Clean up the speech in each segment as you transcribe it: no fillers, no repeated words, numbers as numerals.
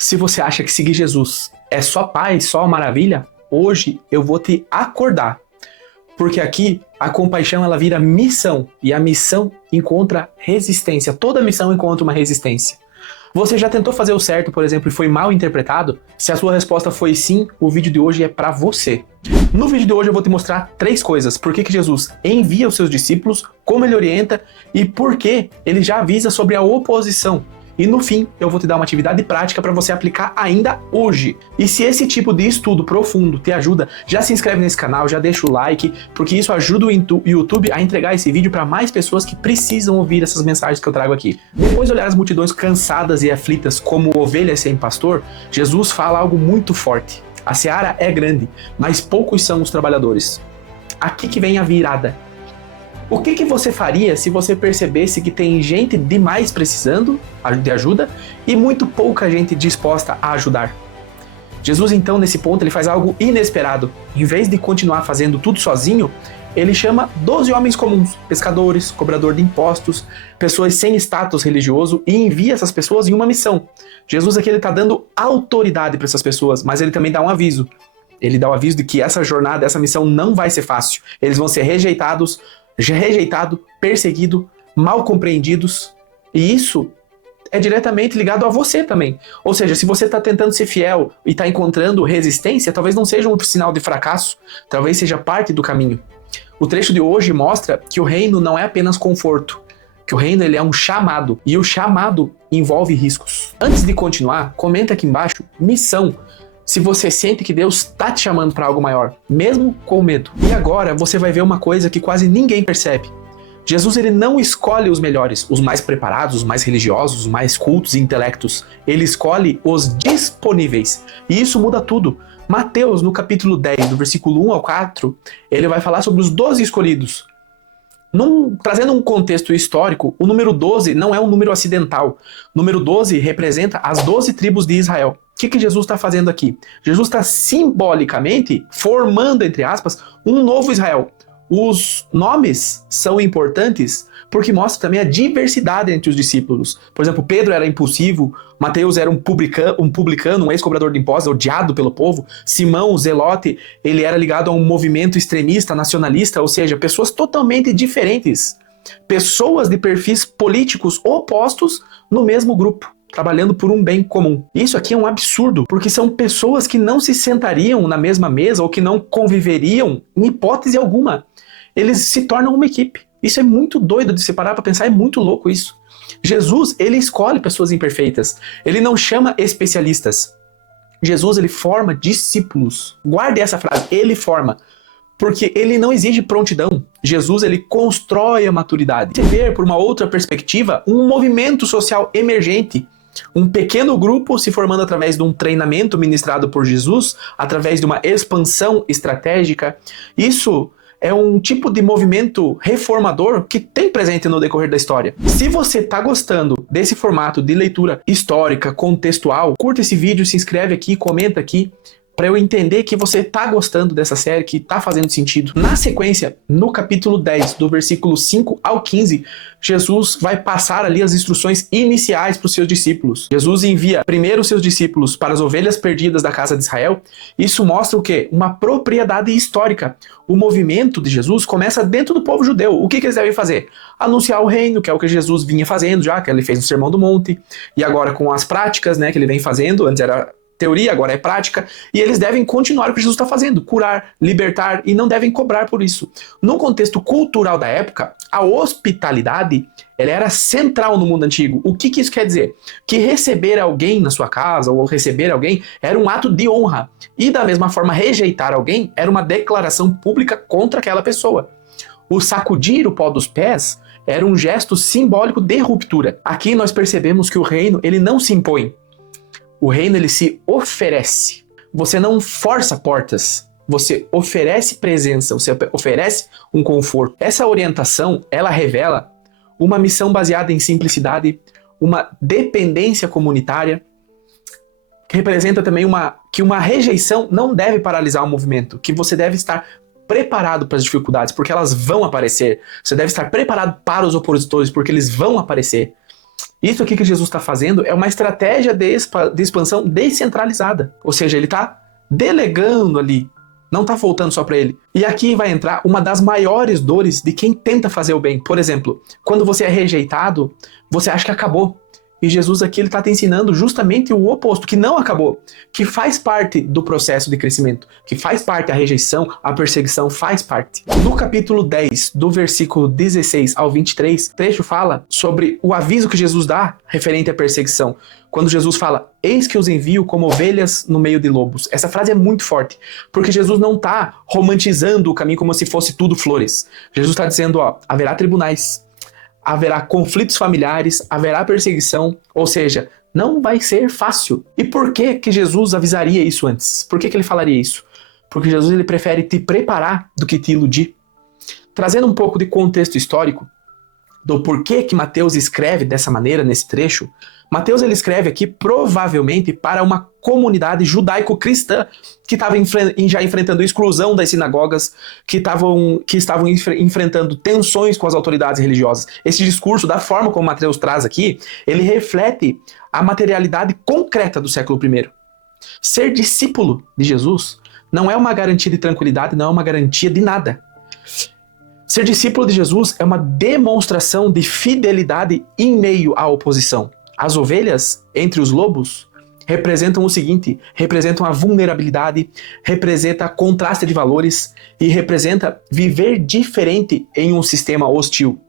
Se você acha que seguir Jesus é só paz, só maravilha, hoje eu vou te acordar. Porque aqui a compaixão ela vira missão e a missão encontra resistência. Toda missão encontra uma resistência. Você já tentou fazer o certo, por exemplo, e foi mal interpretado? Se a sua resposta foi sim, o vídeo de hoje é para você. No vídeo de hoje eu vou te mostrar 3 coisas. Por que Jesus envia os seus discípulos, como ele orienta e por que ele já avisa sobre a oposição. E no fim, eu vou te dar uma atividade prática para você aplicar ainda hoje. E se esse tipo de estudo profundo te ajuda, já se inscreve nesse canal, já deixa o like, porque isso ajuda o YouTube a entregar esse vídeo para mais pessoas que precisam ouvir essas mensagens que eu trago aqui. Depois de olhar as multidões cansadas e aflitas como ovelhas sem pastor, Jesus fala algo muito forte. A seara é grande, mas poucos são os trabalhadores. Aqui que vem a virada. O que você faria se você percebesse que tem gente demais precisando de ajuda e muito pouca gente disposta a ajudar? Jesus, então, nesse ponto, ele faz algo inesperado. Em vez de continuar fazendo tudo sozinho, ele chama 12 homens comuns, pescadores, cobrador de impostos, pessoas sem status religioso e envia essas pessoas em uma missão. Jesus aqui está dando autoridade para essas pessoas, mas ele também dá um aviso. Ele dá o aviso de que essa jornada, essa missão não vai ser fácil. Eles vão ser rejeitado, perseguido, mal compreendidos. E isso é diretamente ligado a você também. Ou seja, se você está tentando ser fiel e está encontrando resistência, talvez não seja um sinal de fracasso, talvez seja parte do caminho. O trecho de hoje mostra que o reino não é apenas conforto, que o reino ele é um chamado, e o chamado envolve riscos. Antes de continuar, comenta aqui embaixo, missão. Se você sente que Deus está te chamando para algo maior, mesmo com medo. E agora você vai ver uma coisa que quase ninguém percebe. Jesus ele não escolhe os melhores, os mais preparados, os mais religiosos, os mais cultos e intelectos. Ele escolhe os disponíveis. E isso muda tudo. Mateus, no capítulo 10, do versículo 1 ao 4, ele vai falar sobre os 12 escolhidos. Trazendo um contexto histórico, o número 12 não é um número acidental. O número 12 representa as 12 tribos de Israel. O que Jesus está fazendo aqui? Jesus está simbolicamente formando, entre aspas, um novo Israel. Os nomes são importantes porque mostram também a diversidade entre os discípulos. Por exemplo, Pedro era impulsivo, Mateus era um publicano, um ex-cobrador de impostos, odiado pelo povo. Simão, o zelote, ele era ligado a um movimento extremista, nacionalista, ou seja, pessoas totalmente diferentes. Pessoas de perfis políticos opostos no mesmo grupo, trabalhando por um bem comum. Isso aqui é um absurdo, porque são pessoas que não se sentariam na mesma mesa ou que não conviveriam em hipótese alguma. Eles se tornam uma equipe. Isso é muito doido de se parar para pensar, é muito louco isso. Jesus, ele escolhe pessoas imperfeitas. Ele não chama especialistas. Jesus, ele forma discípulos. Guarde essa frase, ele forma. Porque ele não exige prontidão. Jesus, ele constrói a maturidade. Você vê, por uma outra perspectiva, um movimento social emergente. Um pequeno grupo se formando através de um treinamento ministrado por Jesus, através de uma expansão estratégica. Isso é um tipo de movimento reformador que tem presente no decorrer da história. Se você está gostando desse formato de leitura histórica, contextual, curta esse vídeo, se inscreve aqui, comenta aqui, para eu entender que você está gostando dessa série, que está fazendo sentido. Na sequência, no capítulo 10, do versículo 5 ao 15, Jesus vai passar ali as instruções iniciais para os seus discípulos. Jesus envia primeiro os seus discípulos para as ovelhas perdidas da casa de Israel. Isso mostra o quê? Uma propriedade histórica. O movimento de Jesus começa dentro do povo judeu. O que eles devem fazer? Anunciar o reino, que é o que Jesus vinha fazendo já, que ele fez no Sermão do Monte, e agora com as práticas, né, que ele vem fazendo, antes era teoria, agora é prática, e eles devem continuar o que Jesus está fazendo, curar, libertar, e não devem cobrar por isso. No contexto cultural da época, a hospitalidade ela era central no mundo antigo. O que isso quer dizer? Que receber alguém na sua casa, ou receber alguém, era um ato de honra, e da mesma forma rejeitar alguém era uma declaração pública contra aquela pessoa. O sacudir o pó dos pés era um gesto simbólico de ruptura. Aqui nós percebemos que o reino ele não se impõe. O reino, ele se oferece. Você não força portas. Você oferece presença. Você oferece um conforto. Essa orientação, ela revela uma missão baseada em simplicidade, uma dependência comunitária, que representa também que uma rejeição não deve paralisar o movimento, que você deve estar preparado para as dificuldades, porque elas vão aparecer. Você deve estar preparado para os opositores, porque eles vão aparecer. Isso aqui que Jesus está fazendo é uma estratégia de expansão descentralizada. Ou seja, ele está delegando ali, não está voltando só para ele. E aqui vai entrar uma das maiores dores de quem tenta fazer o bem. Por exemplo, quando você é rejeitado, você acha que acabou. E Jesus aqui está te ensinando justamente o oposto, que não acabou, que faz parte do processo de crescimento, que faz parte a rejeição, a perseguição faz parte. No capítulo 10, do versículo 16 ao 23, o trecho fala sobre o aviso que Jesus dá referente à perseguição. Quando Jesus fala, eis que os envio como ovelhas no meio de lobos. Essa frase é muito forte, porque Jesus não está romantizando o caminho como se fosse tudo flores. Jesus está dizendo, haverá tribunais, haverá conflitos familiares, haverá perseguição, ou seja, não vai ser fácil. E por que que Jesus avisaria isso antes? Por que que ele falaria isso? Porque Jesus ele prefere te preparar do que te iludir. Trazendo um pouco de contexto histórico do porquê que Mateus escreve dessa maneira nesse trecho, Mateus ele escreve aqui provavelmente para uma comunidade judaico-cristã que estava já enfrentando exclusão das sinagogas, que estavam enfrentando tensões com as autoridades religiosas. Esse discurso, da forma como Mateus traz aqui, ele reflete a materialidade concreta do século I. Ser discípulo de Jesus não é uma garantia de tranquilidade, não é uma garantia de nada. Ser discípulo de Jesus é uma demonstração de fidelidade em meio à oposição. As ovelhas, entre os lobos, representam o seguinte, representam a vulnerabilidade, representa contraste de valores e representa viver diferente em um sistema hostil.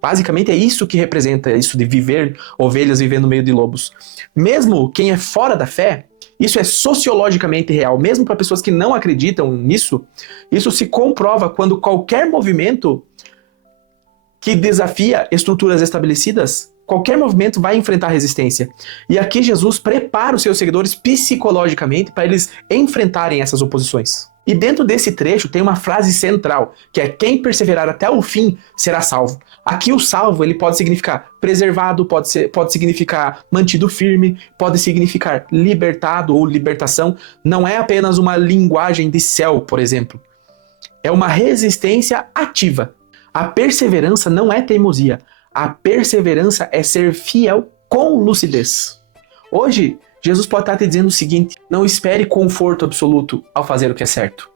Basicamente é isso que representa, isso de viver ovelhas vivendo no meio de lobos. Mesmo quem é fora da fé, isso é sociologicamente real, mesmo para pessoas que não acreditam nisso, isso se comprova quando qualquer movimento que desafia estruturas estabelecidas, qualquer movimento vai enfrentar resistência. E aqui Jesus prepara os seus seguidores psicologicamente para eles enfrentarem essas oposições. E dentro desse trecho tem uma frase central, que é quem perseverar até o fim será salvo. Aqui o salvo ele pode significar preservado, pode significar mantido firme, pode significar libertado ou libertação. Não é apenas uma linguagem de céu, por exemplo. É uma resistência ativa. A perseverança não é teimosia. A perseverança é ser fiel com lucidez. Hoje, Jesus pode estar te dizendo o seguinte, não espere conforto absoluto ao fazer o que é certo.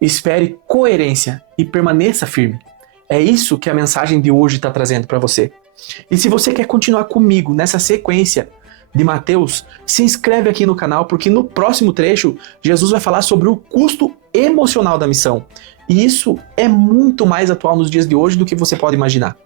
Espere coerência e permaneça firme. É isso que a mensagem de hoje está trazendo para você. E se você quer continuar comigo nessa sequência de Mateus, se inscreve aqui no canal, porque no próximo trecho, Jesus vai falar sobre o custo emocional da missão. E isso é muito mais atual nos dias de hoje do que você pode imaginar.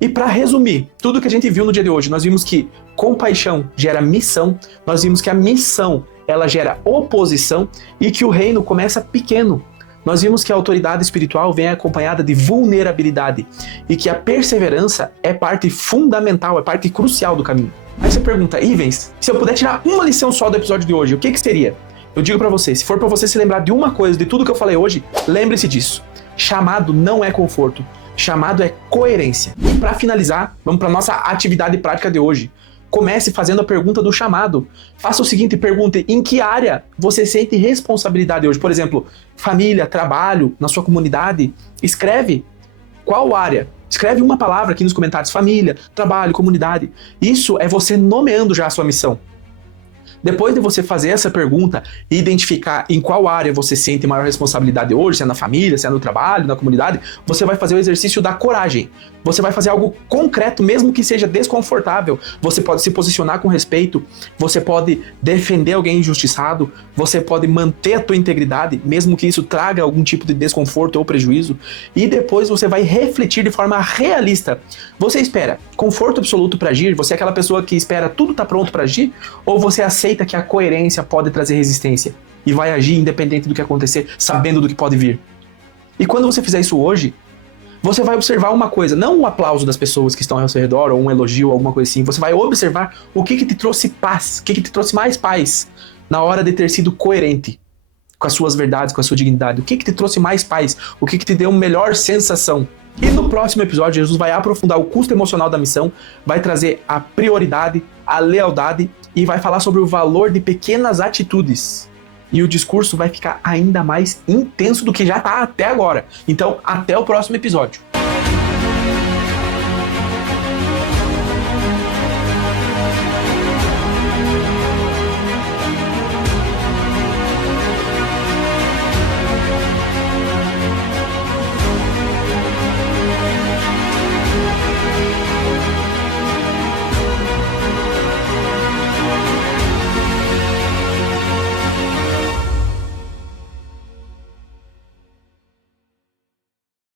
E para resumir, tudo que a gente viu no dia de hoje, nós vimos que compaixão gera missão, nós vimos que a missão ela gera oposição e que o reino começa pequeno. Nós vimos que a autoridade espiritual vem acompanhada de vulnerabilidade e que a perseverança é parte fundamental, é parte crucial do caminho. Aí você pergunta, Ivens, se eu puder tirar uma lição só do episódio de hoje, o que seria? Eu digo pra você, se for pra você se lembrar de uma coisa, de tudo que eu falei hoje, lembre-se disso. Chamado não é conforto, chamado é coerência. E pra finalizar, vamos pra nossa atividade prática de hoje. Comece fazendo a pergunta do chamado. Faça o seguinte, pergunte em que área você sente responsabilidade hoje. Por exemplo, família, trabalho, na sua comunidade. Escreve qual área. Escreve uma palavra aqui nos comentários, família, trabalho, comunidade. Isso é você nomeando já a sua missão. Depois de você fazer essa pergunta e identificar em qual área você sente maior responsabilidade hoje, se é na família, se é no trabalho, na comunidade, você vai fazer o exercício da coragem. Você vai fazer algo concreto, mesmo que seja desconfortável. Você pode se posicionar com respeito, você pode defender alguém injustiçado, você pode manter a tua integridade, mesmo que isso traga algum tipo de desconforto ou prejuízo. E depois você vai refletir de forma realista. Você espera conforto absoluto para agir? Você é aquela pessoa que espera tudo tá pronto para agir? Ou você aceita que a coerência pode trazer resistência e vai agir independente do que acontecer, sabendo do que pode vir? E quando você fizer isso hoje, você vai observar uma coisa, não o aplauso das pessoas que estão ao seu redor, ou um elogio, ou alguma coisa assim. Você vai observar o que te trouxe paz, o que te trouxe mais paz na hora de ter sido coerente com as suas verdades, com a sua dignidade. O que te trouxe mais paz, o que te deu uma melhor sensação. E no próximo episódio, Jesus vai aprofundar o custo emocional da missão, vai trazer a prioridade, a lealdade e vai falar sobre o valor de pequenas atitudes. E o discurso vai ficar ainda mais intenso do que já está até agora. Então, até o próximo episódio.